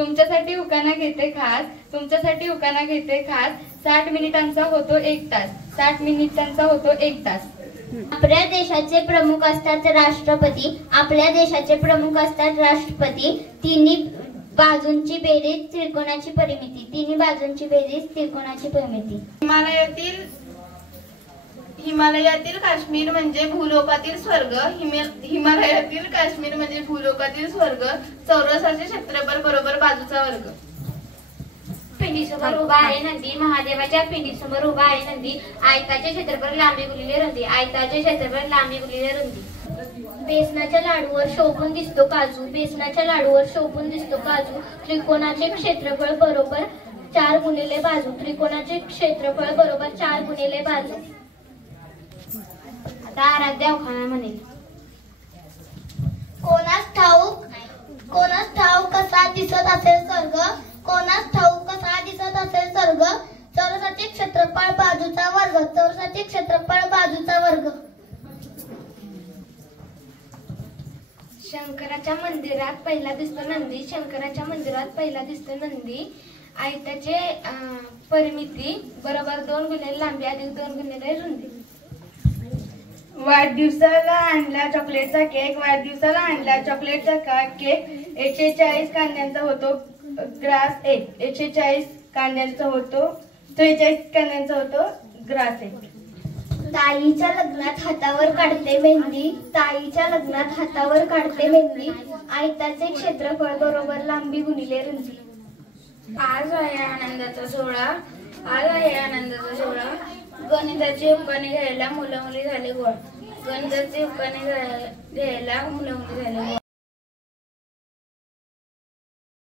तुमच्यासाठी उखाणा घेते खास, तुमच्यासाठी उखाणा घेते खास. 60 मिनिटांचा होतो 1 तास, 60 मिनिटांचा होतो 1 तास. आपल्या देशाचे प्रमुख असतात राष्ट्रपती, आपल्या देशाचे प्रमुख असतात राष्ट्रपती. तिन्ही बाजूंची बेरीज त्रिकोणाची परिमिती, तिन्ही बाजूंची बेरीज त्रिकोणाची परिमिती. हिमालयातील काश्मीर म्हणजे भूलोकातील स्वर्ग. हिमालयातील काश्मीर म्हणजे भूलोकातील स्वर्ग. चौरसाचे क्षेत्रफळ बरोबर बाजूचा वर्ग. पिंडीसमोर उभा आहे नंदी, महादेवाच्या पिंडीसमोर उभा आहे नंदी. आयताचे क्षेत्रफळ लांबी गुणिले रुंदी, आयताचे क्षेत्रफळ लांबी गुणिले रुंदी. बेसनाच्या लाडूवर शोभून दिसतो काजू, बेसनाच्या लाडूवर शोभून दिसतो काजू. त्रिकोणाचे क्षेत्रफळ बरोबर 4 गुणिले बाजू, त्रिकोणाचे क्षेत्रफळ बरोबर 4 गुणिले बाजू. आता आराध्या उखाणा म्हणेल. कोणास ठाऊक कसा दिसत असेल स्वर्ग, कोणास ठाऊक कसा दिसत असेल स्वर्ग. चौरसाचे क्षेत्रफळ बाजूचा वर्ग, चौरसाचे क्षेत्रफळ बाजूचा वर्ग. शंकराच्या मंदिरात पहिला दिसतो नंदी, शंकराच्या मंदिरात पहिला दिसतो नंदी. आयताचे परिमिती बरोबर 2 गुणिले लांबी अधिक 2 गुणिले रुंदी. वाढदिवसाला आणला चॉकलेटचा केक, वाढदिवसाला आणला चॉकलेटचा केक. 140 कांद्यांचा होतो ग्रास 1, 140 कांद्यांचा होतो 43 कांद्यांचा होतो ग्रास 1. ताईच्या लग्नात हातावर काढते मेहंदी, ताईच्या लग्नात हातावर काढते मेहंदी. आयताचे क्षेत्रफळ बरोबर लांबी गुणिले रुंदी. आज आहे आनंदाचा सोहळा, आज आहे आनंदाचा सोहळा. गणिताचे उखाणे घ्यायला मुलं मुली झाले गोळा, गणिताचे उखाणे घ्यायला मुलं मुली झाले गोळा.